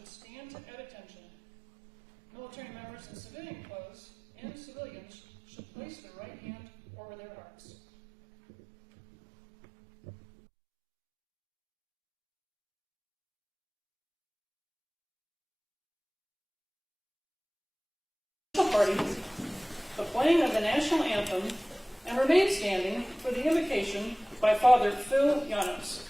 should stand at attention. Military members in civilian clothes and civilians should place their right hand over their hearts. Party, the playing of the national anthem, and remain standing for the invocation by Father Phil Llanos.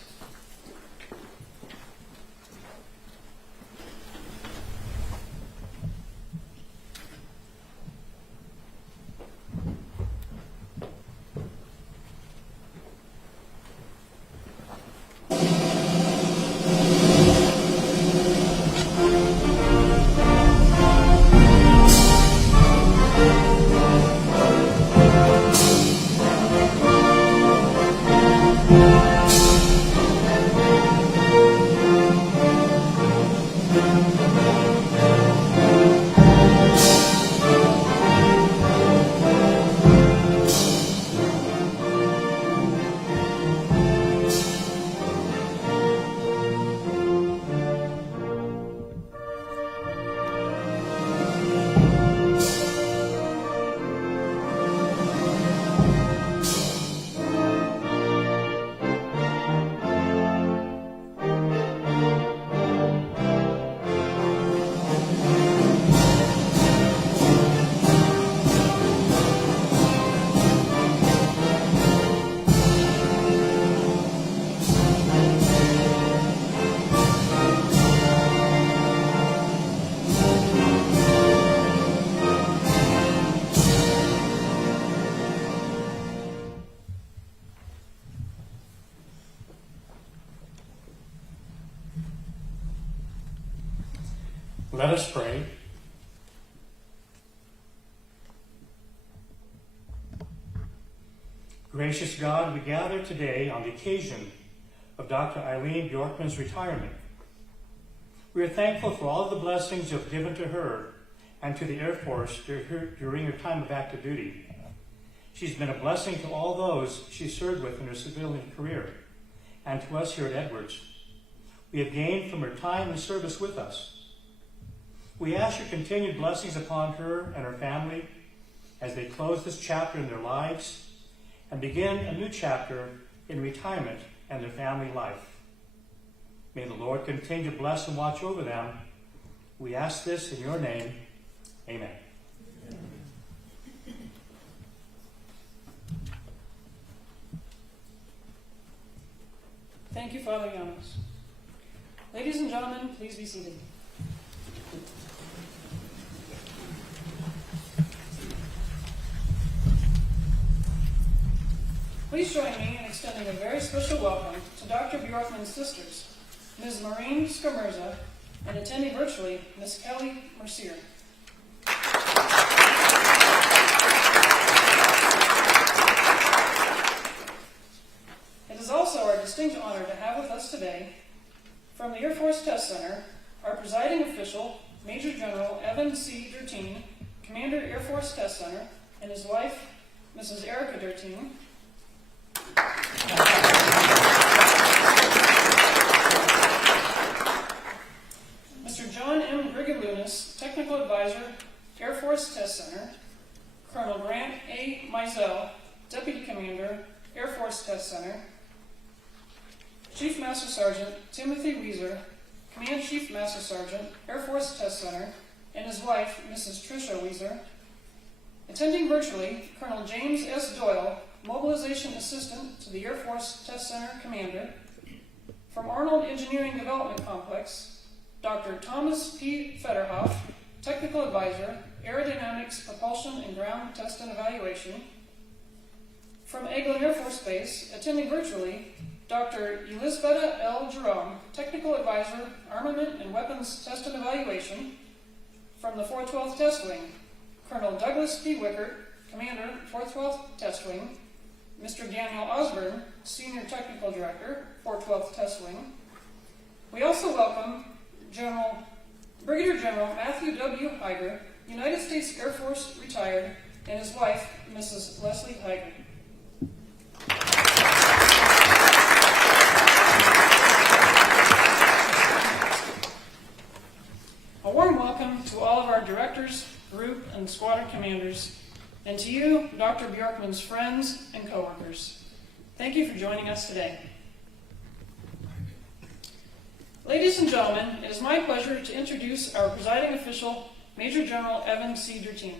Let us pray. Gracious God, we gather today on the occasion of Dr. Eileen Bjorkman's retirement. We are thankful for all of the blessings you have given to her and to the Air Force during her time of active duty. She's been a blessing to all those she served with in her civilian career and to us here at Edwards. We have gained from her time and service with us. We ask your continued blessings upon her and her family as they close this chapter in their lives and begin a new chapter in retirement and their family life. May the Lord continue to bless and watch over them. We ask this in your name. Amen. Thank you, Father Llanos. Ladies and gentlemen, please be seated. Please join me in extending a very special welcome to Dr. Bjorkman's sisters, Ms. Maureen Skamerza, and attending virtually, Ms. Kelly Mercier. It is also our distinct honor to have with us today, from the Air Force Test Center, our presiding official, Major General Evan C. Dertine, Commander, Air Force Test Center, and his wife, Mrs. Erica Dertine. Mr. John M. Grigalunas, Technical Advisor, Air Force Test Center. Colonel Grant A. Mizell, Deputy Commander, Air Force Test Center. Chief Master Sergeant Timothy Weiser, Command Chief Master Sergeant, Air Force Test Center, and his wife, Mrs. Tricia Weiser. Attending virtually, Colonel James S. Doyle, Mobilization Assistant to the Air Force Test Center Commander. From Arnold Engineering Development Complex, Dr. Thomas P. Federhoff, Technical Advisor, Aerodynamics, Propulsion, and Ground Test and Evaluation. From Eglin Air Force Base, attending virtually, Dr. Elisabetta L. Jerome, Technical Advisor, Armament and Weapons Test and Evaluation. From the 412th Test Wing, Colonel Douglas P. Wickert, Commander, 412th Test Wing. Mr. Daniel Osborne, Senior Technical Director, 412th Test Wing. We also welcome Brigadier General Matthew W. Heiger, United States Air Force retired, and his wife, Mrs. Leslie Heiger. group, and squadron commanders, and to you, Dr. Bjorkman's friends and coworkers. Thank you for joining us today. Ladies and gentlemen, it is my pleasure to introduce our presiding official, Major General Evan C. Dertine.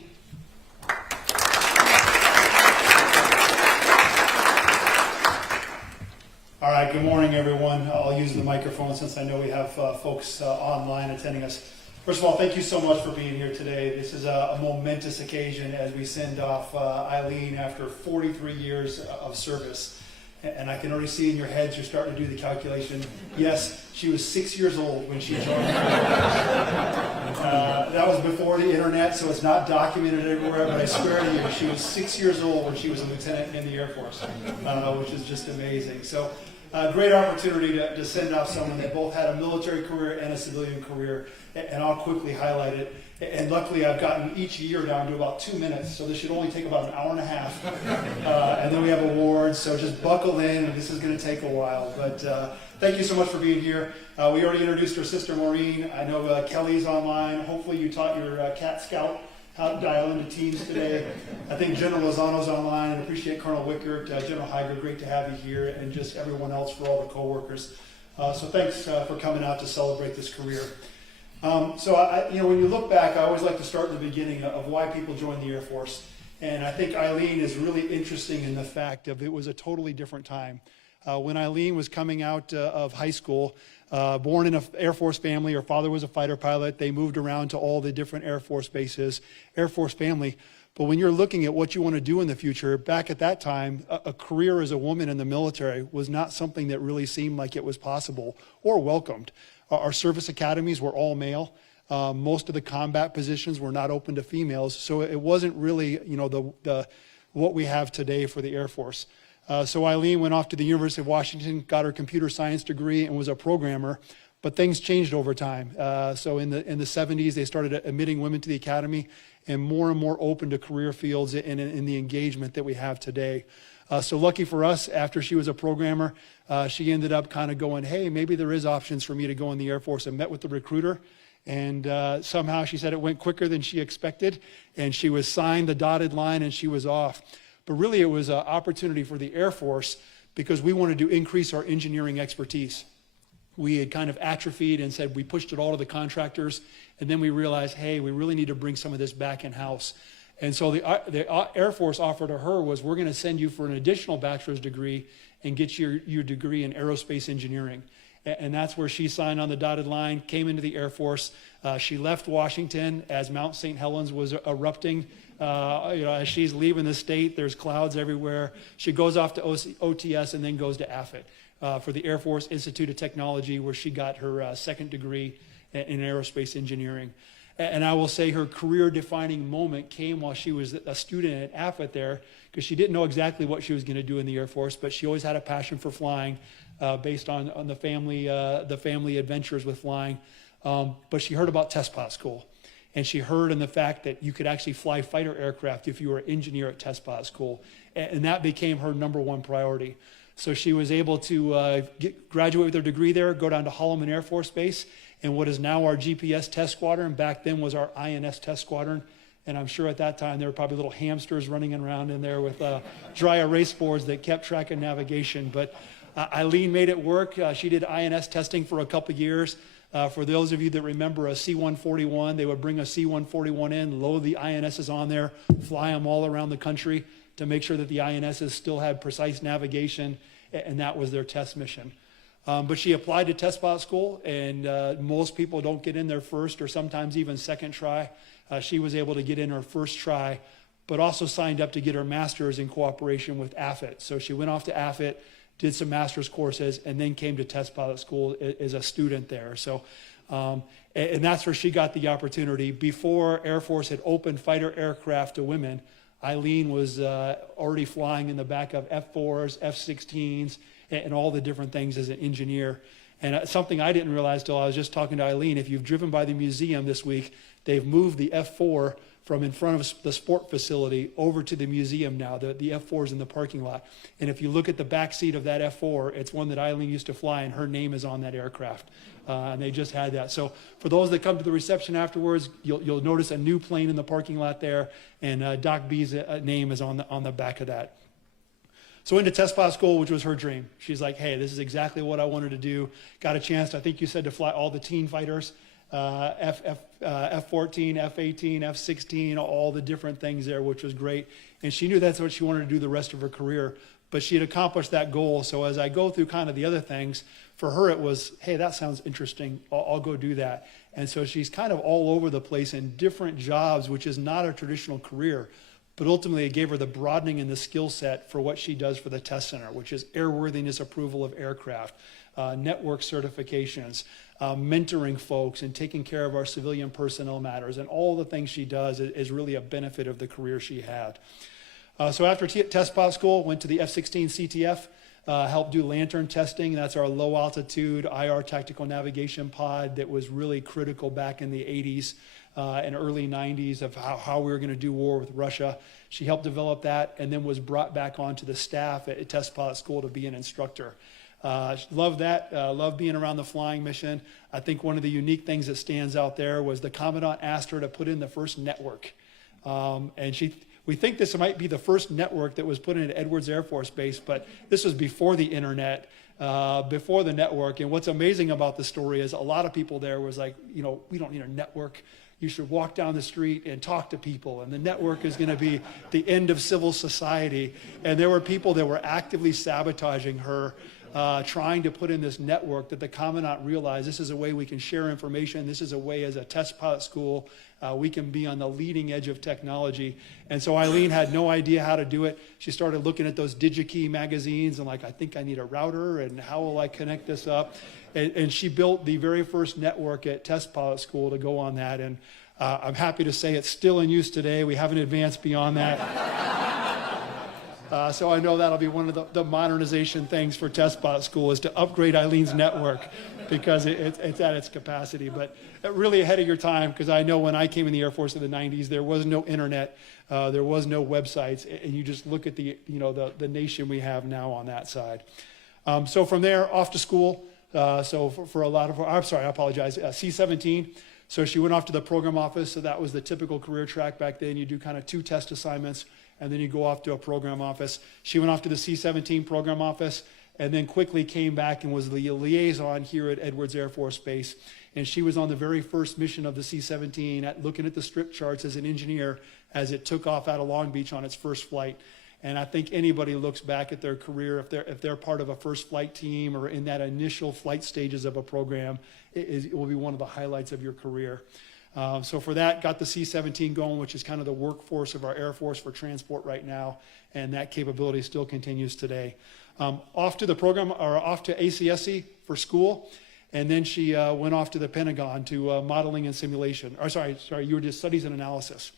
All right, good morning, everyone. I'll use the microphone since I know we have folks online attending us. First of all, thank you so much for being here today. This is a momentous occasion as we send off Eileen after 43 years of service. And I can already see in your heads you're starting to do the calculation. Yes, she was 6 years old when she joined. That was before the internet, so it's not documented everywhere, but I swear to you, she was 6 years old when she was a lieutenant in the Air Force, which is just amazing. So, great opportunity to send off someone that both had a military career and a civilian career, and I'll quickly highlight it. And luckily, I've gotten each year down to about 2 minutes, so this should only take about an hour and a half. And then we have awards, so just buckle in, and this is going to take a while. But thank you so much for being here. We already introduced our sister Maureen. I know Kelly's online. Hopefully you taught your Cat Scout how to dial into teams today. I think General Lozano's online, and appreciate Colonel Wickert, General Heiger, great to have you here, and just everyone else for all the co-workers. So thanks for coming out to celebrate this career. When you look back, I always like to start in the beginning of why people join the Air Force. And I think Eileen is really interesting in the fact of it was a totally different time. When Eileen was coming out of high school, born in an Air Force family, her father was a fighter pilot. They moved around to all the different Air Force bases, Air Force family. But when you're looking at what you want to do in the future, back at that time, a career as a woman in the military was not something that really seemed like it was possible or welcomed. Our service academies were all male. Most of the combat positions were not open to females, so it wasn't really, what we have today for the Air Force. So Eileen went off to the University of Washington, got her computer science degree, and was a programmer. But things changed over time. So in the 70s, they started admitting women to the academy, and more open to career fields in the engagement that we have today. So lucky for us, after she was a programmer, she ended up kind of going, hey, maybe there is options for me to go in the Air Force, and met with the recruiter. And somehow she said it went quicker than she expected, and she was signed the dotted line, and she was off. But really, it was an opportunity for the Air Force because we wanted to increase our engineering expertise. We had kind of atrophied and said we pushed it all to the contractors, and then we realized, hey, we really need to bring some of this back in-house. And so the Air Force offer to her was, we're going to send you for an additional bachelor's degree and get your degree in aerospace engineering. And that's where she signed on the dotted line, came into the Air Force. She left Washington as Mount St. Helens was erupting. As she's leaving the state, there's clouds everywhere. She goes off to OTS and then goes to AFIT for the Air Force Institute of Technology, where she got her second degree in aerospace engineering. And I will say her career-defining moment came while she was a student at AFIT there, because she didn't know exactly what she was going to do in the Air Force, but she always had a passion for flying based on the family adventures with flying. But she heard about test pilot school. And she heard in the fact that you could actually fly fighter aircraft if you were an engineer at test pilot school. And that became her number one priority. So she was able to graduate with her degree there, go down to Holloman Air Force Base, and what is now our GPS test squadron, back then was our INS test squadron. And I'm sure at that time there were probably little hamsters running around in there with dry erase boards that kept track of navigation. But Eileen made it work. She did INS testing for a couple years. For those of you that remember a C-141, they would bring a C-141 in, load the INSs on there, fly them all around the country to make sure that the INSs still had precise navigation, and that was their test mission. But she applied to test pilot school, and most people don't get in their first or sometimes even second try. She was able to get in her first try, but also signed up to get her master's in cooperation with AFIT. So she went off to AFIT, did some master's courses, and then came to test pilot school as a student there. So, and that's where she got the opportunity. Before Air Force had opened fighter aircraft to women, Eileen was already flying in the back of F-4s, F-16s, and all the different things as an engineer. And something I didn't realize till I was just talking to Eileen, if you've driven by the museum this week, they've moved the F-4 from in front of the sport facility over to the museum now. The F-4 is in the parking lot. And if you look at the back seat of that F-4, it's one that Eileen used to fly, and her name is on that aircraft. And they just had that. So for those that come to the reception afterwards, you'll notice a new plane in the parking lot there, and Doc B's name is on the back of that. So into test pilot school, which was her dream. She's like, hey, this is exactly what I wanted to do. Got a chance, I think you said, to fly all the teen fighters, F-14, F-18, F-16, all the different things there, which was great. And she knew that's what she wanted to do the rest of her career. But she had accomplished that goal. So as I go through kind of the other things, for her it was, hey, that sounds interesting. I'll go do that. And so she's kind of all over the place in different jobs, which is not a traditional career. But ultimately, it gave her the broadening in the skill set for what she does for the test center, which is airworthiness approval of aircraft, network certifications, mentoring folks, and taking care of our civilian personnel matters. And all the things she does is really a benefit of the career she had. So after test pilot school, went to the F-16 CTF, helped do lantern testing. That's our low altitude IR tactical navigation pod that was really critical back in the 80s. And early 90s of how we were going to do war with Russia. She helped develop that and then was brought back onto the staff at test pilot school to be an instructor. Loved that, loved being around the flying mission. I think one of the unique things that stands out there was the Commandant asked her to put in the first network. We think this might be the first network that was put in at Edwards Air Force Base, but this was before the internet, before the network. And what's amazing about the story is a lot of people there was like, we don't need a network. You should walk down the street and talk to people, and the network is going to be the end of civil society. And there were people that were actively sabotaging her, trying to put in this network that the Commandant realized this is a way we can share information. This is a way as a test pilot school we can be on the leading edge of technology. And so Eileen had no idea how to do it. She started looking at those DigiKey magazines and like, I think I need a router, and how will I connect this up? And she built the very first network at test pilot school to go on that. And I'm happy to say it's still in use today. We haven't advanced beyond that. So I know that'll be one of the modernization things for test pilot school, is to upgrade Eileen's network, because it's at its capacity. But really ahead of your time, because I know when I came in the Air Force in the 90s, there was no internet, there was no websites, and you just look at the nation we have now on that side. So from there, off to school. So for a lot of her, I'm sorry, I apologize, C-17. So she went off to the program office. So that was the typical career track back then. You do kind of 2 test assignments, and then you go off to a program office. She went off to the C-17 program office, and then quickly came back and was the liaison here at Edwards Air Force Base. And she was on the very first mission of the C-17, looking at the strip charts as an engineer as it took off out of Long Beach on its first flight. And I think anybody looks back at their career, if they're part of a first flight team or in that initial flight stages of a program, it will be one of the highlights of your career. So for that, got the C-17 going, which is kind of the workforce of our Air Force for transport right now, and that capability still continues today. Off to the program, or off to ACSC for school, and then she went off to the Pentagon to modeling and simulation. Or sorry, you were just studies and analysis.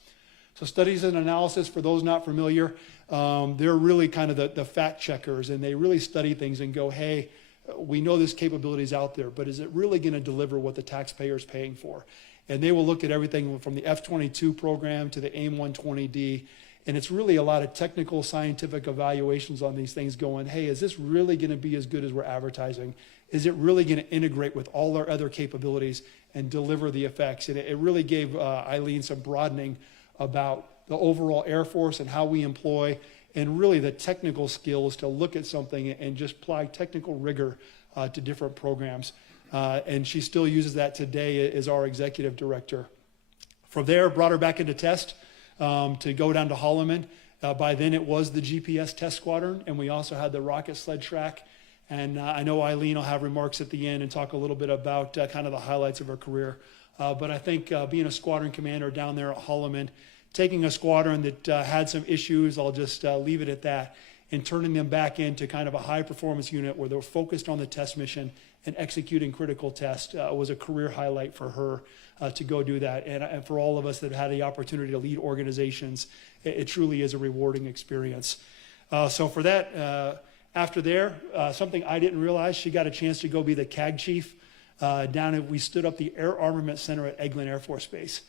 So studies and analysis, for those not familiar, they're really kind of the fact checkers, and they really study things and go, hey, we know this capability is out there, but is it really going to deliver what the taxpayer is paying for? And they will look at everything from the F-22 program to the AIM-120D, and it's really a lot of technical scientific evaluations on these things going, hey, is this really going to be as good as we're advertising? Is it really going to integrate with all our other capabilities and deliver the effects? And it really gave Eileen some broadening about the overall Air Force and how we employ, and really the technical skills to look at something and just apply technical rigor to different programs. And she still uses that today as our executive director. From there, brought her back into test to go down to Holloman. By then it was the GPS test squadron, and we also had the rocket sled track. And I know Eileen will have remarks at the end and talk a little bit about kind of the highlights of her career. But I think being a squadron commander down there at Holloman, taking a squadron that had some issues, I'll just leave it at that, and turning them back into kind of a high performance unit where they're focused on the test mission and executing critical tests was a career highlight for her to go do that. And for all of us that had the opportunity to lead organizations, it truly is a rewarding experience. So for that, after there, something I didn't realize, she got a chance to go be the CAG chief we stood up the Air Armament Center at Eglin Air Force Base.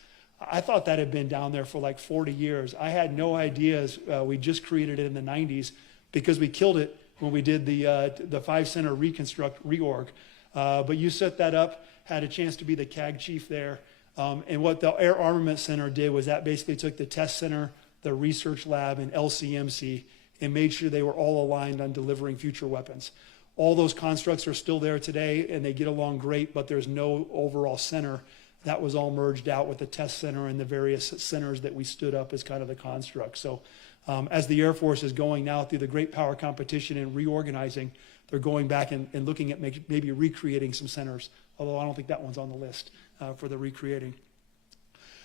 I thought that had been down there for like 40 years. I had no idea. We just created it in the 90s because we killed it when we did the 5 center reorg. But you set that up, had a chance to be the CAG chief there. And what the Air Armament Center did was that basically took the test center, the research lab, and LCMC and made sure they were all aligned on delivering future weapons. All those constructs are still there today, and they get along great, but there's no overall center. That was all merged out with the test center and the various centers that we stood up as kind of the construct. So as the Air Force is going now through the great power competition and reorganizing, they're going back and looking at maybe recreating some centers, although I don't think that one's on the list for the recreating.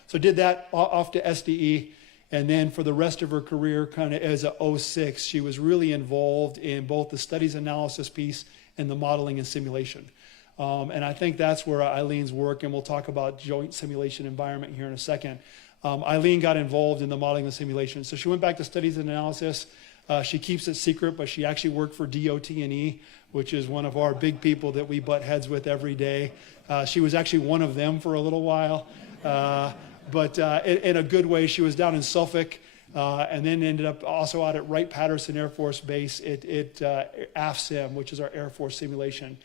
So did that off to SDE. And then for the rest of her career, kind of as a 06, she was really involved in both the studies analysis piece and the modeling and simulation. And I think that's where Eileen's work, and we'll talk about joint simulation environment here in a second. Eileen got involved in the modeling and simulation. So she went back to studies and analysis. She keeps it secret, but she actually worked for DOT&E, which is one of our big people that we butt heads with every day. She was actually one of them for a little while. But in a good way. She was down in Suffolk and then ended up also out at Wright-Patterson Air Force Base at AFSIM, which is our Air Force simulation.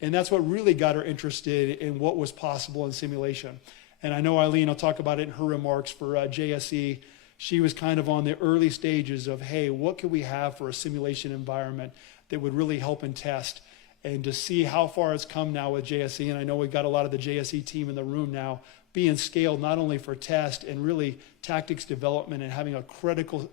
And that's what really got her interested in what was possible in simulation. And I know Eileen will talk about it in her remarks for JSE. She was kind of on the early stages of, hey, what could we have for a simulation environment that would really help in test? And to see how far it's come now with JSE, and I know we've got a lot of the JSE team in the room now, being scaled not only for test and really tactics development and having a critical,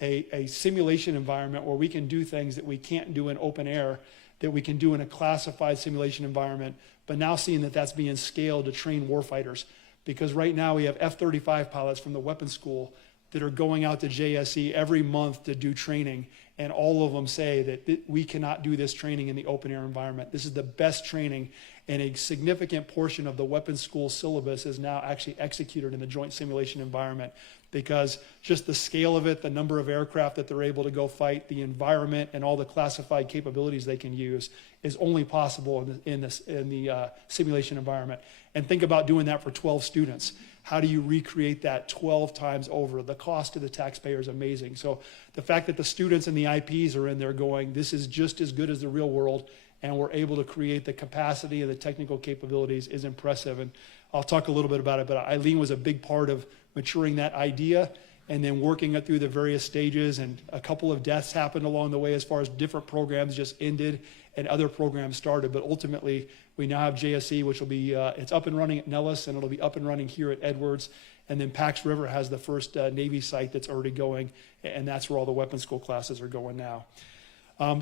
a simulation environment where we can do things that we can't do in open air, that we can do in a classified simulation environment, but now seeing that that's being scaled to train warfighters. Because right now we have F-35 pilots from the weapons school that are going out to JSE every month to do training, and all of them say that we cannot do this training in the open air environment. This is the best training, and a significant portion of the weapons school syllabus is now actually executed in the joint simulation environment, because just the scale of it, the number of aircraft that they're able to go fight, the environment, and all the classified capabilities they can use is only possible in the simulation environment. And think about doing that for 12 students. How do you recreate that 12 times over? The cost to the taxpayer is amazing. So the fact that the students and the IPs are in there going, this is just as good as the real world, and we're able to create the capacity and the technical capabilities is impressive. And I'll talk a little bit about it, but Eileen was a big part of maturing that idea and then working it through the various stages. And a couple of deaths happened along the way as far as different programs just ended and other programs started. But ultimately, we now have JSE, which will be, it's up and running at Nellis, and it'll be up and running here at Edwards. And then Pax River has the first Navy site that's already going, and that's where all the weapons school classes are going now.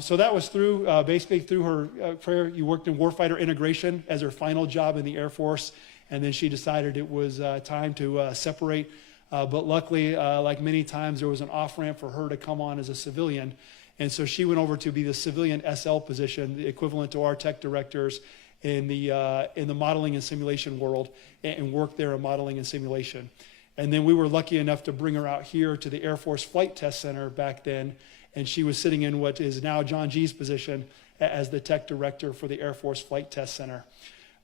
So that was through, basically through her career. You worked in warfighter integration as her final job in the Air Force, and then she decided it was time to separate. But luckily, like many times, there was an off-ramp for her to come on as a civilian. And so she went over to be the civilian SL position, the equivalent to our tech directors in the modeling and simulation world, and worked there in modeling and simulation. And then we were lucky enough to bring her out here to the Air Force Flight Test Center back then, and she was sitting in what is now John G's position as the tech director for the Air Force Flight Test Center.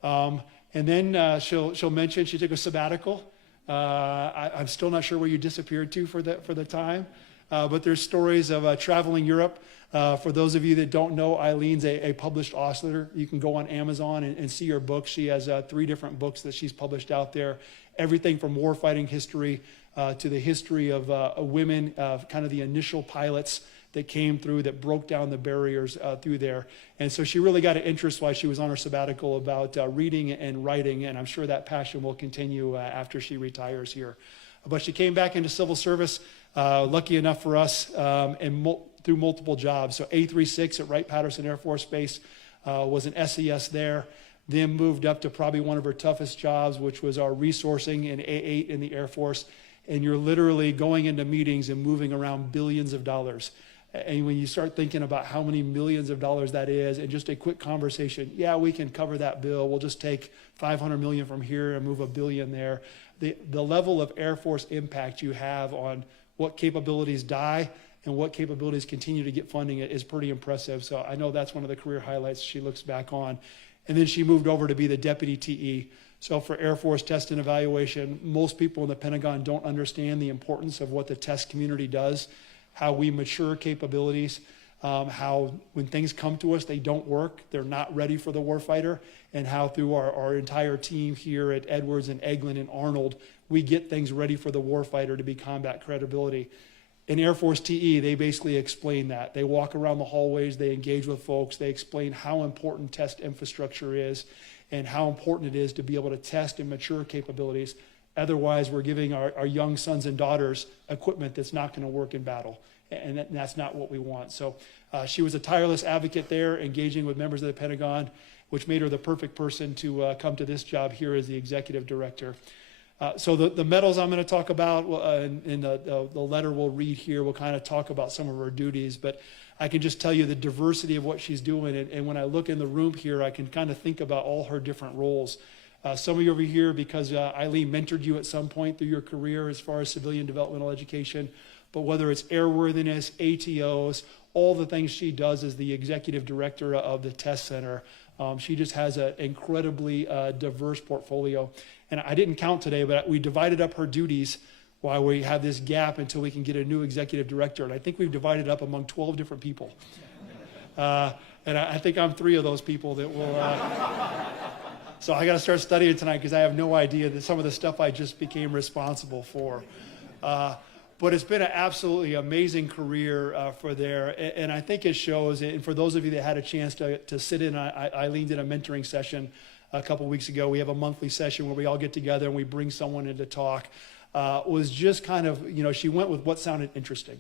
And then she'll mention she took a sabbatical. I'm still not sure where you disappeared to for the time, but there's stories of traveling Europe. For those of you that don't know, Eileen's a published author. You can go on Amazon and see her books. She has 3 different books that she's published out there. Everything from warfighting history to the history of women, kind of the initial pilots that came through that broke down the barriers through there. And so she really got an interest while she was on her sabbatical about reading and writing, and I'm sure that passion will continue after she retires here. But she came back into civil service, lucky enough for us, and through multiple jobs. So A36 at Wright-Patterson Air Force Base was an SES there, then moved up to probably one of her toughest jobs, which was our resourcing in A8 in the Air Force. And you're literally going into meetings and moving around billions of dollars. And when you start thinking about how many millions of dollars that is, and just a quick conversation, yeah, we can cover that bill. We'll just take $500 million from here and move $1 billion there. The level of Air Force impact you have on what capabilities die and what capabilities continue to get funding is pretty impressive. So I know that's one of the career highlights she looks back on. And then she moved over to be the deputy TE. So for Air Force test and evaluation, most people in the Pentagon don't understand the importance of what the test community does, how we mature capabilities, how when things come to us, they don't work, they're not ready for the warfighter, and how through our entire team here at Edwards and Eglin and Arnold, we get things ready for the warfighter to be combat credibility. In Air Force TE, they basically explain that. They walk around the hallways, they engage with folks, they explain how important test infrastructure is and how important it is to be able to test and mature capabilities. Otherwise, we're giving our young sons and daughters equipment that's not going to work in battle, and that's not what we want. So she was a tireless advocate there, engaging with members of the Pentagon, which made her the perfect person to come to this job here as the executive director. So the medals I'm going to talk about in the letter we'll read here, we'll kind of talk about some of her duties, but I can just tell you the diversity of what she's doing. And when I look in the room here, I can kind of think about all her different roles. Some of you over here, because Eileen mentored you at some point through your career as far as civilian developmental education, but whether it's airworthiness, ATOs, all the things she does as the executive director of the test center, she just has an incredibly diverse portfolio. And I didn't count today, but we divided up her duties while we have this gap until we can get a new executive director. And I think we've divided up among 12 different people. And I think I'm 3 of those people that will... So I got to start studying tonight because I have no idea that some of the stuff I just became responsible for. But it's been an absolutely amazing career for there. And I think it shows, and for those of you that had a chance to sit in, Eileen did a mentoring session a couple weeks ago. We have a monthly session where we all get together and we bring someone in to talk. Was just kind of, she went with what sounded interesting.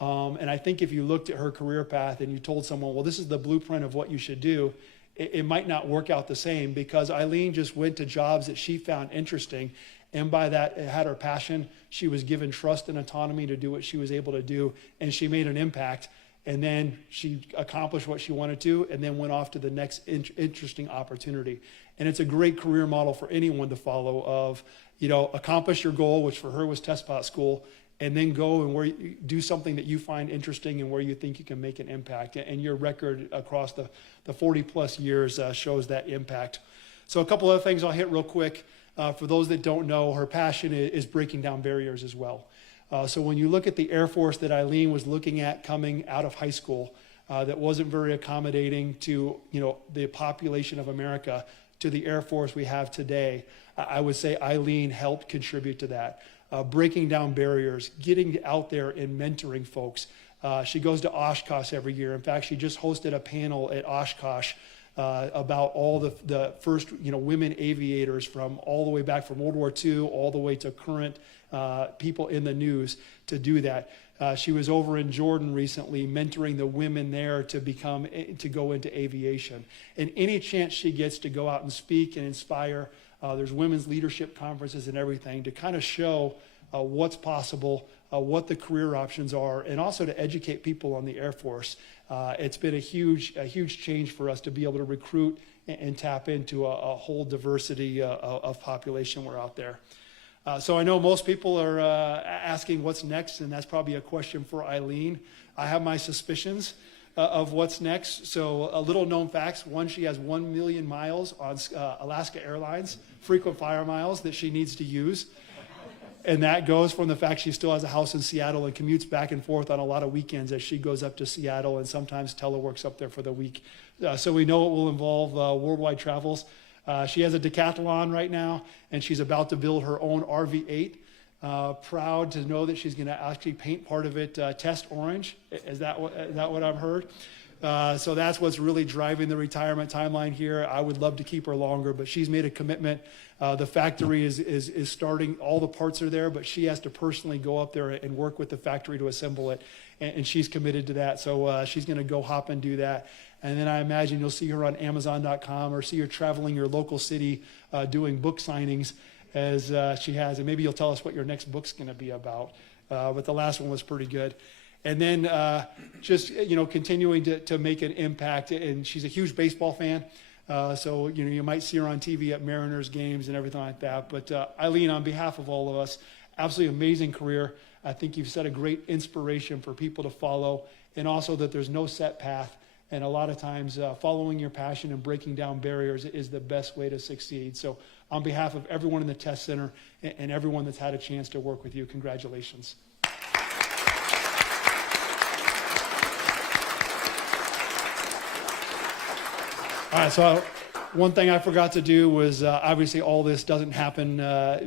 And I think if you looked at her career path and you told someone, well, this is the blueprint of what you should do, it might not work out the same, because Eileen just went to jobs that she found interesting. And by that, it had her passion. She was given trust and autonomy to do what she was able to do. And she made an impact. And then she accomplished what she wanted to, and then went off to the next interesting opportunity. And it's a great career model for anyone to follow of, accomplish your goal, which for her was test pilot school, and then go and do something that you find interesting and where you think you can make an impact. And your record across the 40 plus years shows that impact. So a couple other things I'll hit real quick. For those that don't know, her passion is breaking down barriers as well. So when you look at the Air Force that Eileen was looking at coming out of high school, that wasn't very accommodating to the population of America, to the Air Force we have today, I would say Eileen helped contribute to that. Breaking down barriers, getting out there and mentoring folks. She goes to Oshkosh every year. In fact, she just hosted a panel at Oshkosh about all the first women aviators from all the way back from World War II all the way to current people in the news to do that. She was over in Jordan recently mentoring the women there to go into aviation. And any chance she gets to go out and speak and inspire, there's women's leadership conferences and everything to kind of show what's possible, what the career options are, and also to educate people on the Air Force. It's been a huge change for us to be able to recruit and tap into a whole diversity of population we're out there. So I know most people are asking what's next, and that's probably a question for Eileen. I have my suspicions of what's next. So a little known facts. One, she has 1 million miles on Alaska Airlines, frequent flyer miles that she needs to use. And that goes from the fact she still has a house in Seattle and commutes back and forth on a lot of weekends as she goes up to Seattle and sometimes teleworks up there for the week. So we know it will involve worldwide travels. She has a decathlon right now, and she's about to build her own RV-8. Proud to know that she's going to actually paint part of it test orange. Is that what I've heard? So that's what's really driving the retirement timeline here. I would love to keep her longer, but she's made a commitment. The factory is starting. All the parts are there, but she has to personally go up there and work with the factory to assemble it, and she's committed to that. So she's going to go hop and do that. And then I imagine you'll see her on Amazon.com or see her traveling your local city doing book signings as she has. And maybe you'll tell us what your next book's going to be about. But the last one was pretty good. And then just continuing to make an impact. And she's a huge baseball fan. So you might see her on TV at Mariners games and everything like that. But Eileen, on behalf of all of us, absolutely amazing career. I think you've set a great inspiration for people to follow, and also that there's no set path. And a lot of times following your passion and breaking down barriers is the best way to succeed. So on behalf of everyone in the test center and everyone that's had a chance to work with you, congratulations. All right, so one thing I forgot to do was obviously all this doesn't happen, a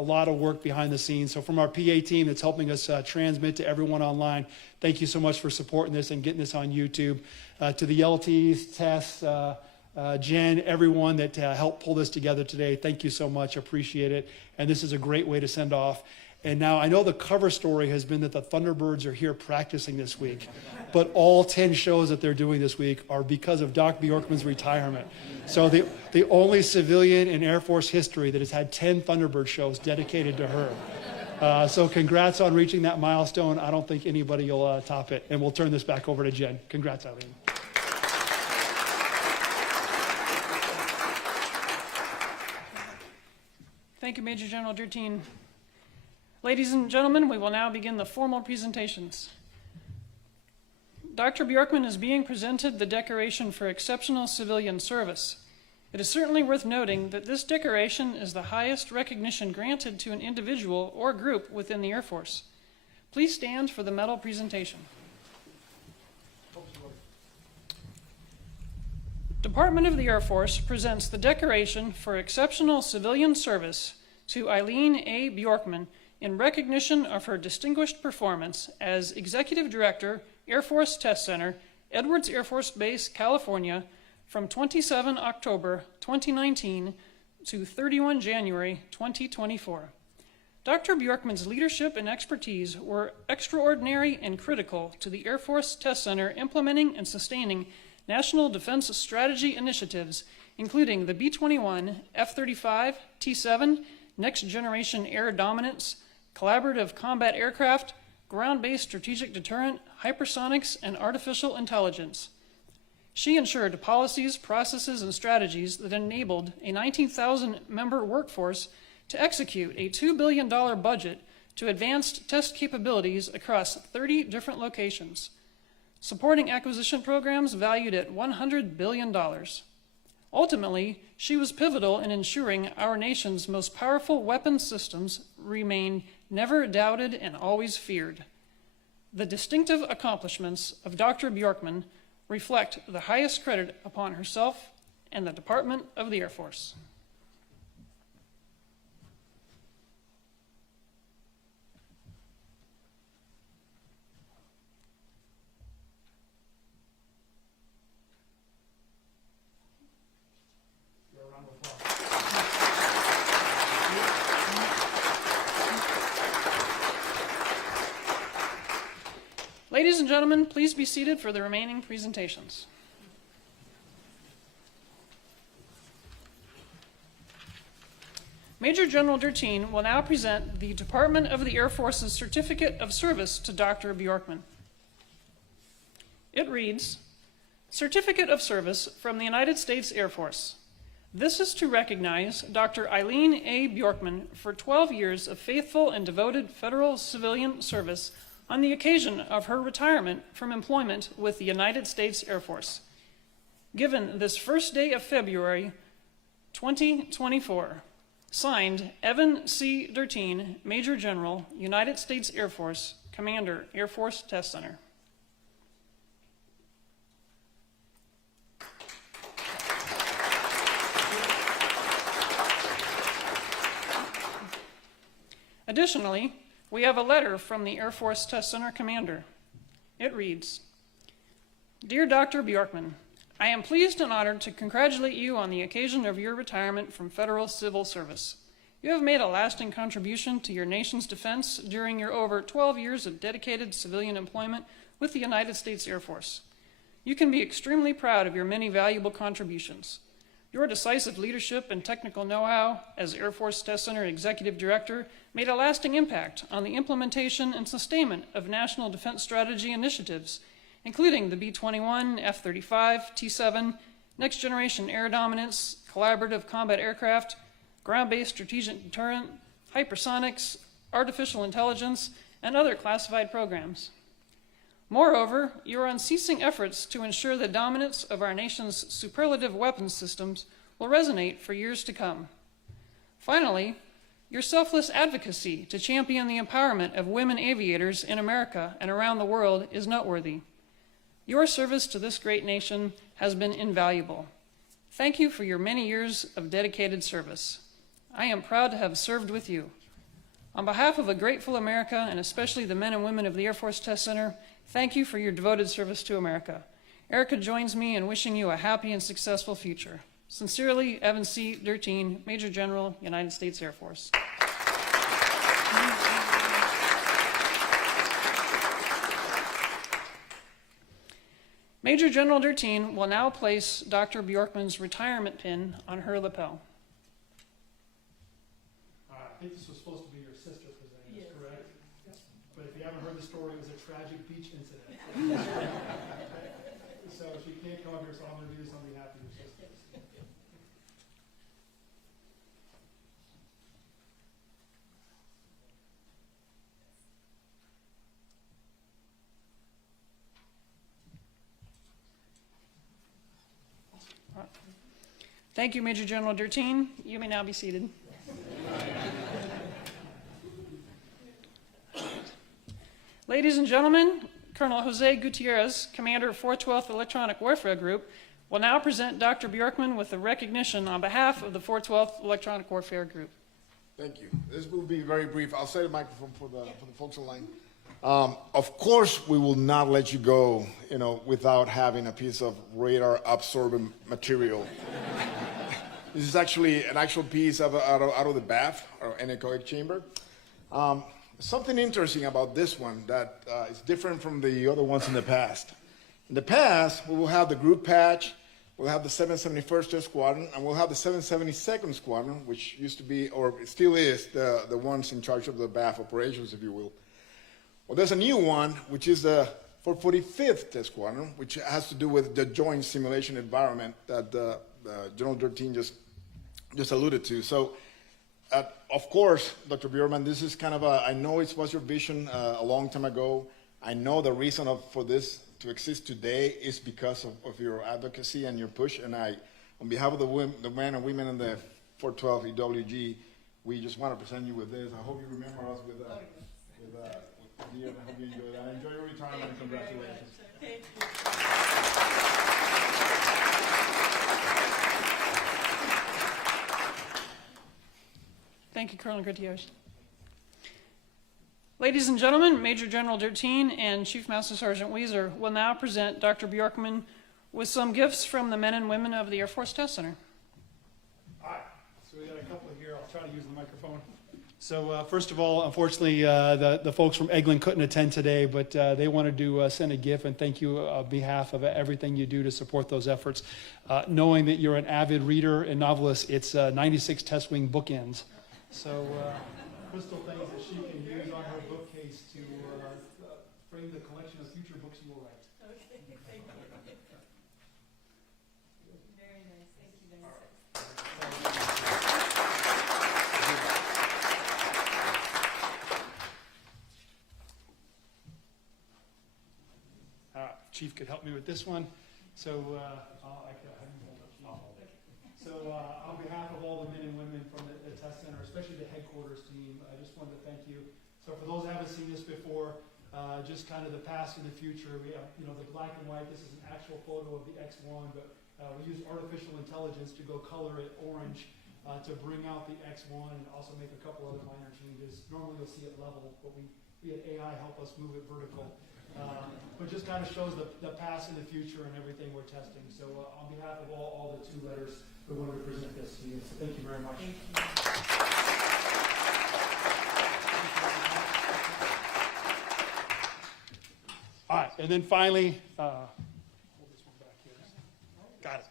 lot of work behind the scenes. So from our PA team that's helping us transmit to everyone online, thank you so much for supporting this and getting this on YouTube. To the LTs, Tess, Jen, everyone that helped pull this together today, thank you so much, appreciate it. And this is a great way to send off. And now I know the cover story has been that the Thunderbirds are here practicing this week, but all 10 shows that they're doing this week are because of Doc Bjorkman's retirement. So the only civilian in Air Force history that has had 10 Thunderbird shows dedicated to her. So congrats on reaching that milestone. I don't think anybody will top it. And we'll turn this back over to Jen. Congrats, Eileen. Thank you, Major General Durteen. Ladies and gentlemen, we will now begin the formal presentations. Dr. Bjorkman is being presented the Decoration for Exceptional Civilian Service. It is certainly worth noting that this decoration is the highest recognition granted to an individual or group within the Air Force. Please stand for the medal presentation. Department of the Air Force presents the Decoration for Exceptional Civilian Service to Eileen A. Bjorkman in recognition of her distinguished performance as Executive Director, Air Force Test Center, Edwards Air Force Base, California, from 27 October 2019 to 31 January 2024. Dr. Bjorkman's leadership and expertise were extraordinary and critical to the Air Force Test Center implementing and sustaining national defense strategy initiatives, including the B-21, F-35, T-7, Next Generation Air Dominance, Collaborative Combat Aircraft, Ground-Based Strategic Deterrent, Hypersonics, and Artificial Intelligence. She ensured policies, processes, and strategies that enabled a 19,000-member workforce to execute a $2 billion budget to advanced test capabilities across 30 different locations, supporting acquisition programs valued at $100 billion. Ultimately, she was pivotal in ensuring our nation's most powerful weapon systems remain never doubted and always feared. The distinctive accomplishments of Dr. Bjorkman reflect the highest credit upon herself and the Department of the Air Force. Ladies and gentlemen, please be seated for the remaining presentations. Major General Durteen will now present the Department of the Air Force's Certificate of Service to Dr. Bjorkman. It reads, Certificate of Service from the United States Air Force. This is to recognize Dr. Eileen A. Bjorkman for 12 years of faithful and devoted federal civilian service on the occasion of her retirement from employment with the United States Air Force. Given this first day of February 2024, signed Evan C. Durteen, Major General, United States Air Force, Commander, Air Force Test Center. Additionally, we have a letter from the Air Force Test Center Commander. It reads, Dear Dr. Bjorkman, I am pleased and honored to congratulate you on the occasion of your retirement from federal civil service. You have made a lasting contribution to your nation's defense during your over 12 years of dedicated civilian employment with the United States Air Force. You can be extremely proud of your many valuable contributions. Your decisive leadership and technical know-how as Air Force Test Center Executive Director made a lasting impact on the implementation and sustainment of national defense strategy initiatives, including the B-21, F-35, T-7, Next Generation Air Dominance, Collaborative Combat Aircraft, Ground-Based Strategic Deterrent, Hypersonics, Artificial Intelligence, and other classified programs. Moreover, your unceasing efforts to ensure the dominance of our nation's superlative weapons systems will resonate for years to come. Finally, your selfless advocacy to champion the empowerment of women aviators in America and around the world is noteworthy. Your service to this great nation has been invaluable. Thank you for your many years of dedicated service. I am proud to have served with you. On behalf of a grateful America, and especially the men and women of the Air Force Test Center, thank you for your devoted service to America. Erica joins me in wishing you a happy and successful future. Sincerely, Evan C. Derteen, Major General, United States Air Force. Major General Derteen will now place Dr. Bjorkman's retirement pin on her lapel. I think this was supposed to be your sister presenting this, correct? Yes. But if you haven't heard the story, it was a tragic beach incident. So she can't come up here, so I'm going to do this on behalf of your sister. Thank you, Major General Derteen. You may now be seated. Ladies and gentlemen, Colonel Jose Gutierrez, Commander of 412th Electronic Warfare Group, will now present Dr. Bjorkman with the recognition on behalf of the 412th Electronic Warfare Group. Thank you. This will be very brief. I'll set the microphone for the folks online. Of course, we will not let you go, without having a piece of radar-absorbent material. This is actually an actual piece out of the bath or anechoic chamber. Something interesting about this one that is different from the other ones in the past. In the past, we will have the group patch, we'll have the 771st Jet Squadron, and we'll have the 772nd Squadron, which used to be, or still is, the ones in charge of the BAF operations, if you will. Well, there's a new one, which is the 445th Jet Squadron, which has to do with the joint simulation environment that General Derteen just alluded to. So, of course, Dr. Bjorkman, this is kind of I know it was your vision a long time ago. I know the reason for this to exist today is because of your advocacy and your push. And on behalf of the men and women in the 412 EWG, we just want to present you with this. I hope you remember us with dear, and I hope you enjoy that. Enjoy your retirement and congratulations. Thank you. Thank you, Colonel Gutierrez. Ladies and gentlemen, Major General Derteen and Chief Master Sergeant Weiser will now present Dr. Bjorkman with some gifts from the men and women of the Air Force Test Center. All right, so we got a couple here. I'll try to use the microphone. So first of all, unfortunately, the folks from Eglin couldn't attend today, but they wanted to send a gift and thank you on behalf of everything you do to support those efforts. Knowing that you're an avid reader and novelist, it's 96 Test Wing bookends. So crystal things that she can use on her bookcase to frame the collection of future books you will write. Okay, thank you. Very nice, thank you very much. Chief could help me with this one. So I could have you hold up. So on behalf of all the men and women from the Test Center, especially the headquarters team, I just wanted to thank you. So for those who haven't seen this before, just kind of the past and the future, we have the black and white. This is an actual photo of the X1, but we use artificial intelligence to go color it orange to bring out the X1 and also make a couple other minor changes. Normally you'll see it level, but we had AI help us move it vertical. But just kind of shows the past and the future and everything we're testing. So on behalf of all the two letters, we wanted to present this to you. So thank you very much. Thank you. All right, and then finally, hold this one back here. Got it.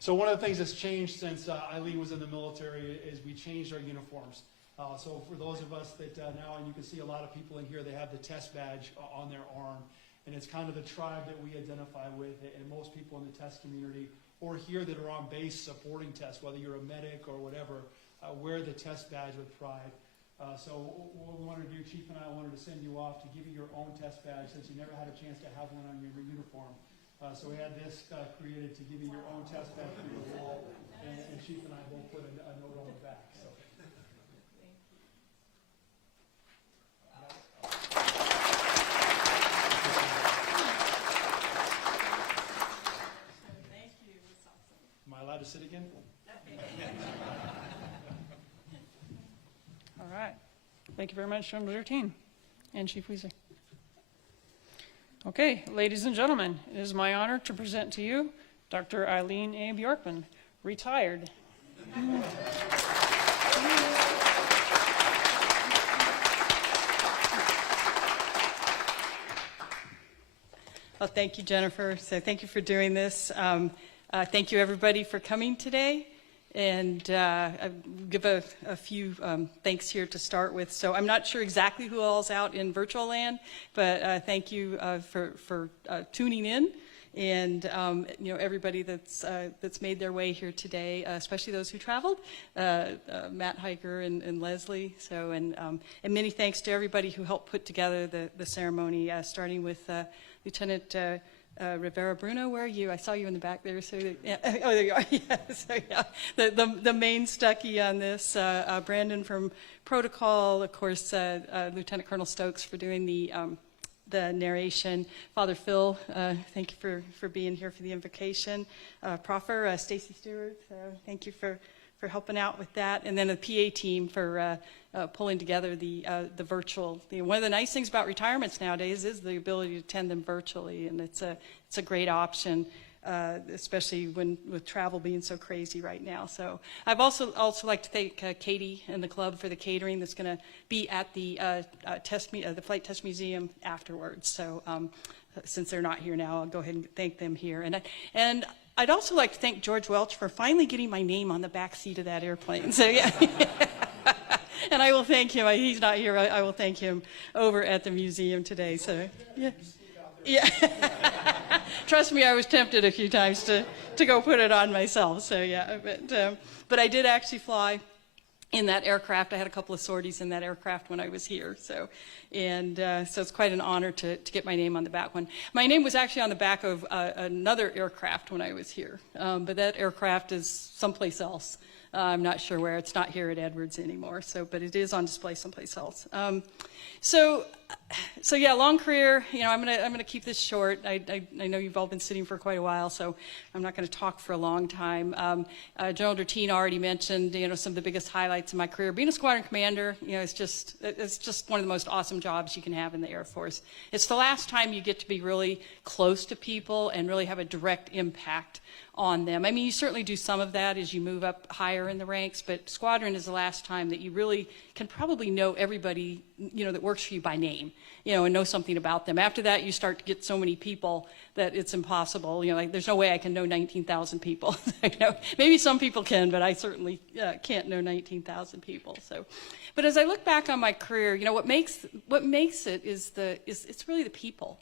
So one of the things that's changed since Eileen was in the military is we changed our uniforms. So for those of us that now, and you can see a lot of people in here, they have the test badge on their arm. And it's kind of the tribe that we identify with. And most people in the test community or here that are on base supporting tests, whether you're a medic or whatever, wear the test badge with pride. So what we wanted to do, Chief and I wanted to send you off to give you your own test badge since you never had a chance to have one on your uniform. So we had this created to give you your own test bed for your wall, and Chief and I both put a note on the back. So. Thank you. It's awesome. Am I allowed to sit again? All right. Thank you very much, General Routine and Chief Weezer. Okay, ladies and gentlemen, it is my honor to present to you Dr. Eileen A. Bjorkman, retired. Well, thank you, Jennifer. So thank you for doing this. Thank you, everybody, for coming today. And I give a few thanks here to start with. So I'm not sure exactly who all's out in virtual land, but thank you for tuning in, and everybody that's made their way here today, especially those who traveled, Matt Hiker and Leslie. So and many thanks to everybody who helped put together the ceremony, starting with Lieutenant Rivera Bruno, where are you? I saw you in the back there. So yeah. Oh, there you are. Yeah. So yeah, the main Stuckey on this. Brandon from Protocol, of course. Lieutenant Colonel Stokes for doing the narration. Father Phil, thank you for being here for the invocation. Proffer Stacy Stewart, thank you for helping out with that, and then the PA team for pulling together the virtual. One of the nice things about retirements nowadays is the ability to attend them virtually, and it's a great option, especially with travel being so crazy right now. So I've also like to thank Katie and the club for the catering that's going to be at the the Flight Test Museum afterwards. So since they're not here now, I'll go ahead and thank them here. And I'd also like to thank George Welch for finally getting my name on the back seat of that airplane. So yeah. And I will thank him. He's not here. I will thank him over at the museum today. So yeah. Yeah. Trust me, I was tempted a few times to go put it on myself. So yeah, but I did actually fly in that aircraft. I had a couple of sorties in that aircraft when I was here. So it's quite an honor to get my name on the back one. My name was actually on the back of another aircraft when I was here, but that aircraft is someplace else. I'm not sure where. It's not here at Edwards anymore. But it is on display someplace else. So yeah, long career. I'm gonna keep this short. I know you've all been sitting for quite a while, so I'm not going to talk for a long time. General Dertine already mentioned some of the biggest highlights in my career. Being a squadron commander, it's just one of the most awesome jobs you can have in the Air Force. It's the last time you get to be really close to people and really have a direct impact on them. I mean, you certainly do some of that as you move up higher in the ranks, but squadron is the last time that you really can probably know everybody, that works for you by name, and know something about them. After that, you start to get so many people that it's impossible. Like there's no way I can know 19,000 people. Maybe some people can, but I certainly can't know 19,000 people. So, but as I look back on my career, what makes it is it's really the people.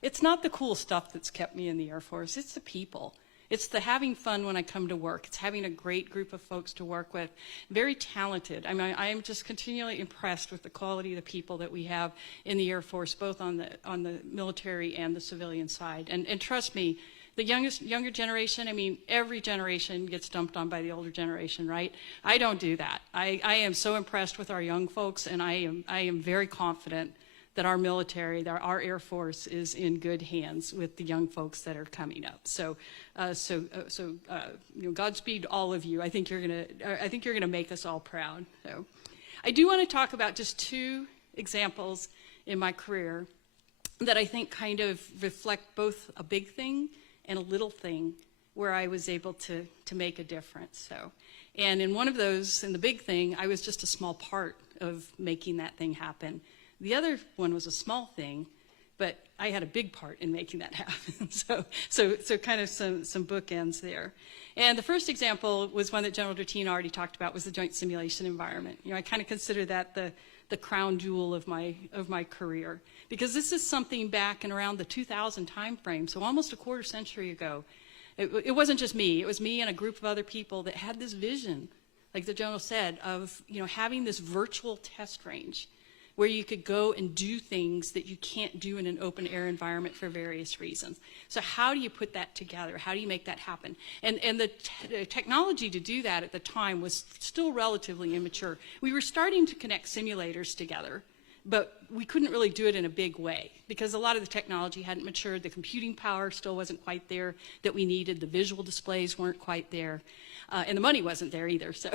It's not the cool stuff that's kept me in the Air Force. It's the people. It's the having fun when I come to work. It's having a great group of folks to work with, very talented. I mean, I am just continually impressed with the quality of the people that we have in the Air Force, both on the military and the civilian side. And trust me, the younger generation, I mean, every generation gets dumped on by the older generation, right? I don't do that. I am so impressed with our young folks, and I am very confident that our military, that our Air Force is in good hands with the young folks that are coming up. So Godspeed to all of you. I think you're gonna make us all proud. So, I do want to talk about just two examples in my career that I think kind of reflect both a big thing and a little thing where I was able to make a difference. So, and in one of those, in the big thing, I was just a small part of making that thing happen. The other one was a small thing, but I had a big part in making that happen. so kind of some bookends there. And the first example was one that General Dertine already talked about, was the joint simulation environment. I kind of consider that the crown jewel of my career, because this is something back in around the 2000 time frame, so almost a quarter century ago. It wasn't just me. It was me and a group of other people that had this vision, like the general said, of having this virtual test range where you could go and do things that you can't do in an open air environment for various reasons. So how do you put that together? How do you make that happen? And the technology to do that at the time was still relatively immature. We were starting to connect simulators together, but we couldn't really do it in a big way because a lot of the technology hadn't matured. The computing power still wasn't quite there that we needed. The visual displays weren't quite there. And the money wasn't there either. So,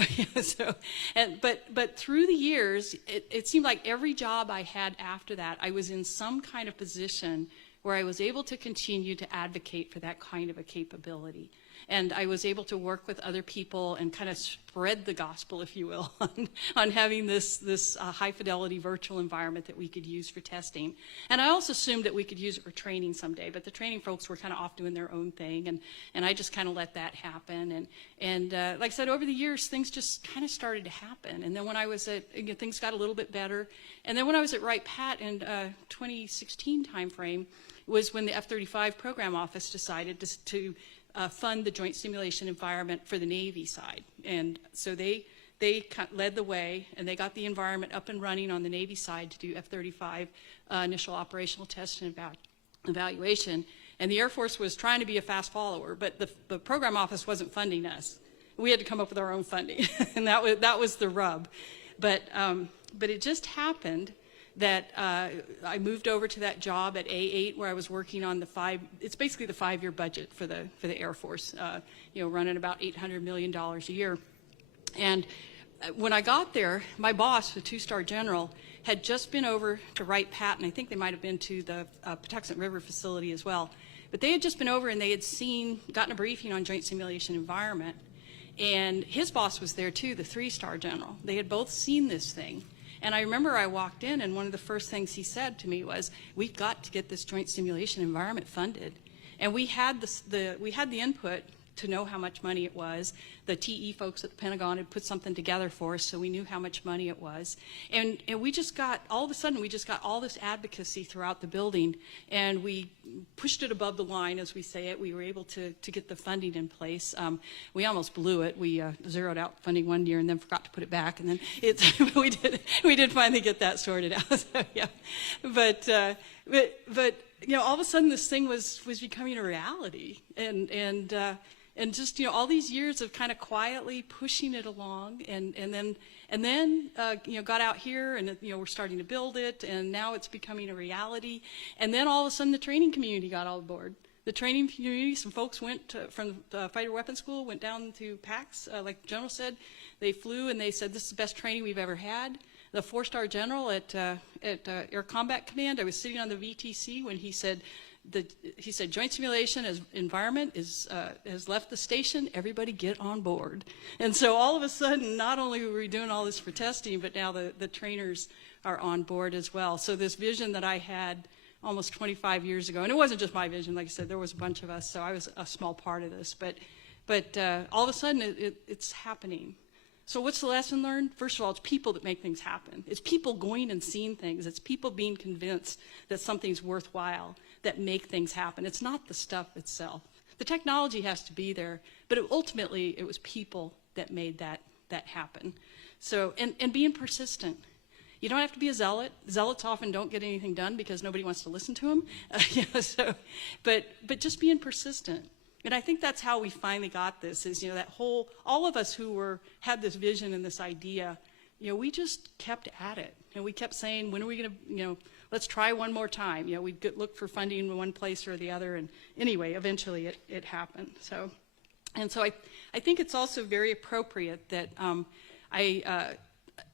but through the years, it seemed like every job I had after that, I was in some kind of position where I was able to continue to advocate for that kind of a capability. And I was able to work with other people and kind of spread the gospel, if you will, on having this high-fidelity virtual environment that we could use for testing. And I also assumed that we could use it for training someday, but the training folks were kind of off doing their own thing, and I just kind of let that happen. And like I said, over the years, things just kind of started to happen. And then when I was things got a little bit better. And then when I was at Wright Pat in 2016 timeframe was when the F-35 program office decided to fund the joint simulation environment for the Navy side. And so they led the way, and they got the environment up and running on the Navy side to do F-35 initial operational test and evaluation. And the Air Force was trying to be a fast follower, but the program office wasn't funding us. We had to come up with our own funding, and that was the rub. But it just happened that I moved over to that job at A8 where I was working on it's basically the 5-year budget for the Air Force, running about $800 million a year. And when I got there, my boss, the 2-star general, had just been over to Wright Pat, and I think they might have been to the Patuxent River facility as well. But they had just been over and they had gotten a briefing on joint simulation environment. And his boss was there too, the 3-star general. They had both seen this thing. And I remember I walked in, and one of the first things he said to me was, "We've got to get this joint simulation environment funded." And we had the input to know how much money it was. The TE folks at the Pentagon had put something together for us, so we knew how much money it was. And we just got, all of a sudden, we just got all this advocacy throughout the building, and we pushed it above the line, as we say it. We were able to get the funding in place. We almost blew it. We zeroed out funding one year and then forgot to put it back, and then we did finally get that sorted out. So, yeah. But all of a sudden, this thing was becoming a reality, and just all these years of kind of quietly pushing it along, and then got out here, and we're starting to build it, and now it's becoming a reality. And then all of a sudden the training community got on board. The training community, some folks went from the fighter weapons school, went down to PAX, like the general said. They flew and they said, "This is the best training we've ever had." The 4-star general at Air Combat Command, I was sitting on the VTC when he said, joint simulation as environment has left the station, everybody get on board. And so all of a sudden, not only were we doing all this for testing, but now the trainers are on board as well. So this vision that I had almost 25 years ago, and it wasn't just my vision, like I said, there was a bunch of us, so I was a small part of this, but all of a sudden it's happening. So what's the lesson learned? First of all, it's people that make things happen. It's people going and seeing things. It's people being convinced that something's worthwhile that make things happen. It's not the stuff itself. The technology has to be there, but ultimately it was people that made that happen. So, and being persistent. You don't have to be a zealot. Zealots often don't get anything done because nobody wants to listen to them. But just being persistent. And I think that's how we finally got this, is, all of us who had this vision and this idea, we just kept at it. And we kept saying, when are we going to, let's try one more time. We'd look for funding in one place or the other. And anyway, eventually it happened. So I think it's also very appropriate that I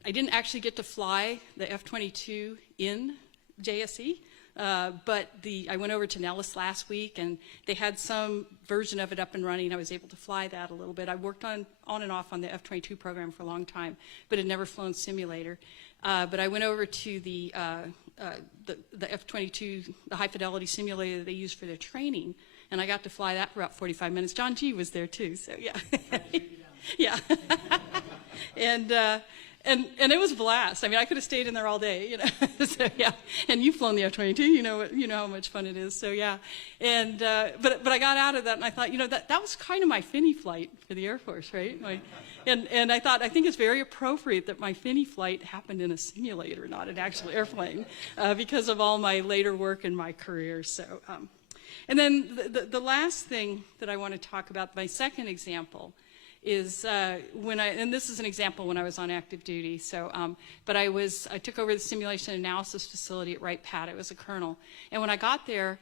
didn't actually get to fly the F-22 in JSE. But I went over to Nellis last week, and they had some version of it up and running. I was able to fly that a little bit. I worked on and off on the F-22 program for a long time, but had never flown simulator. But I went over to the F-22, the high-fidelity simulator that they use for their training, and I got to fly that for about 45 minutes. John G. was there, too, so yeah. Yeah. And it was a blast. I mean, I could have stayed in there all day, So yeah, and you've flown the F-22, you know how much fun it is. So yeah, and but I got out of that, and I thought, that was kind of my Finney flight for the Air Force, right? And I think it's very appropriate that my Finney flight happened in a simulator, not an actual airplane, because of all my later work in my career. So, and then the last thing that I want to talk about, my second example, is and this is an example when I was on active duty. So, but I took over the simulation analysis facility at Wright-Patt. I was a colonel, and when I got there,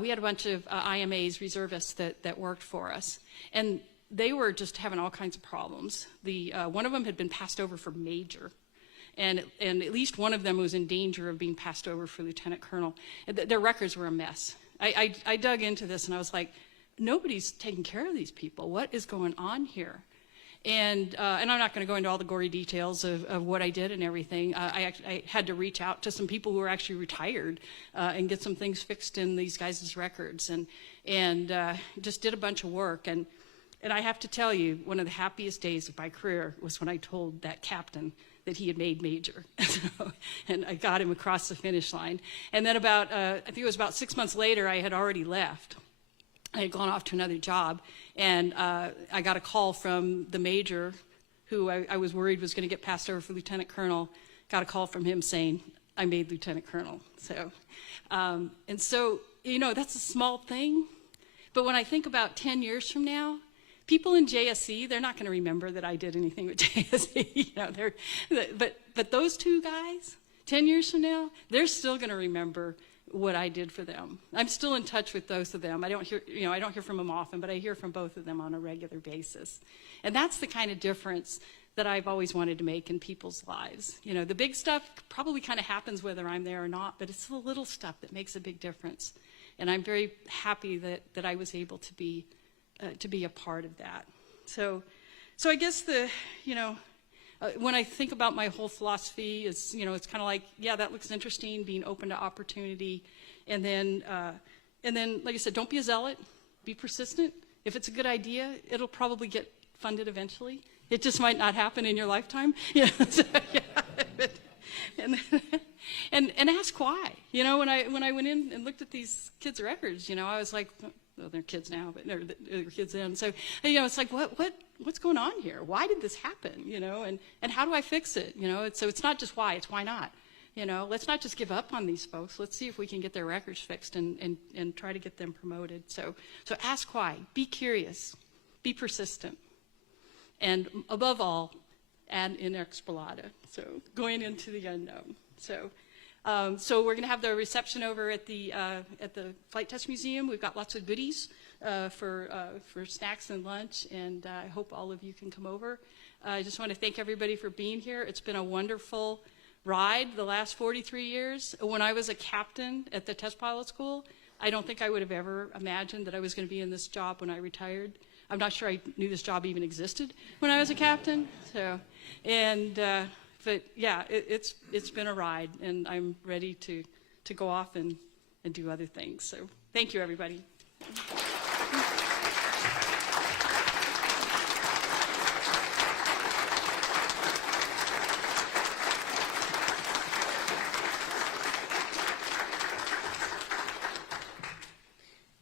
we had a bunch of IMAs, reservists that worked for us, and they were just having all kinds of problems. One of them had been passed over for major, and at least one of them was in danger of being passed over for lieutenant colonel. Their records were a mess. I dug into this, and I was like, nobody's taking care of these people. What is going on here? And I'm not going to go into all the gory details of what I did and everything. I had to reach out to some people who were actually retired and get some things fixed in these guys' records, and just did a bunch of work. And I have to tell you, one of the happiest days of my career was when I told that captain that he had made major. And I got him across the finish line. And then I think it was about 6 months later, I had already left. I had gone off to another job, and I got a call from the major, who I was worried was going to get passed over for lieutenant colonel. Got a call from him saying, I made lieutenant colonel. So, and so, that's a small thing. But when I think about 10 years from now, people in JSC, they're not going to remember that I did anything with JSC. But those two guys, 10 years from now, they're still going to remember what I did for them. I'm still in touch with both of them. I don't hear from them often, but I hear from both of them on a regular basis. And that's the kind of difference that I've always wanted to make in people's lives. The big stuff probably kind of happens whether I'm there or not, but it's the little stuff that makes a big difference. And I'm very happy that I was able to be a part of that. So I guess when I think about my whole philosophy, it's kind of like, yeah, that looks interesting, being open to opportunity, and then like I said, don't be a zealot, be persistent. If it's a good idea, it'll probably get funded eventually. It just might not happen in your lifetime. And ask why. When I went in and looked at these kids' records, I was like, well, they're kids now, but they're kids then. So, it's like, what's going on here? Why did this happen? And how do I fix it? So it's not just why, it's why not. Let's not just give up on these folks. Let's see if we can get their records fixed and try to get them promoted. So ask why. Be curious. Be persistent. And above all, ad in expirata. So going into the unknown. So we're going to have the reception over at the Flight Test Museum. We've got lots of goodies for snacks and lunch, and I hope all of you can come over. I just want to thank everybody for being here. It's been a wonderful ride the last 43 years. When I was a captain at the test pilot school, I don't think I would have ever imagined that I was going to be in this job when I retired. I'm not sure I knew this job even existed when I was a captain. But yeah, it's been a ride, and I'm ready to go off and do other things. So thank you, everybody.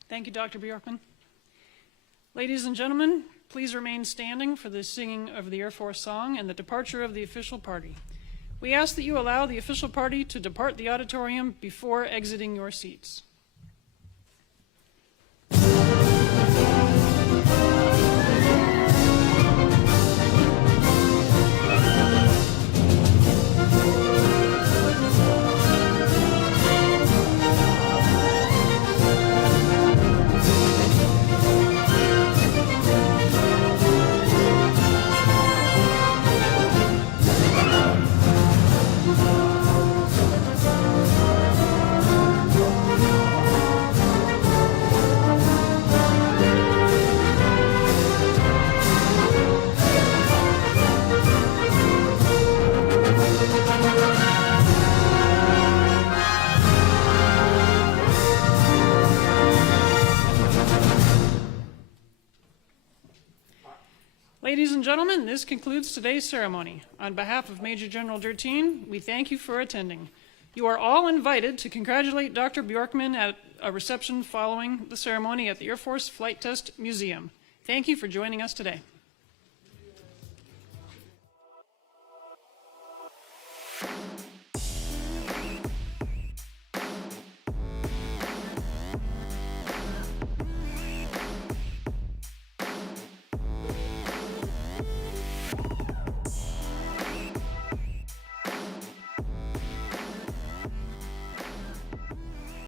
Thank you, Dr. Bjorkman. Ladies and gentlemen, please remain standing for the singing of the Air Force song and the departure of the official party. We ask that you allow the official party to depart the auditorium before exiting your seats. Ladies and gentlemen, this concludes today's ceremony. On behalf of Major General Dertine, we thank you for attending. You are all invited to congratulate Dr. Bjorkman at a reception following the ceremony at the Air Force Flight Test Museum. Thank you for joining us today.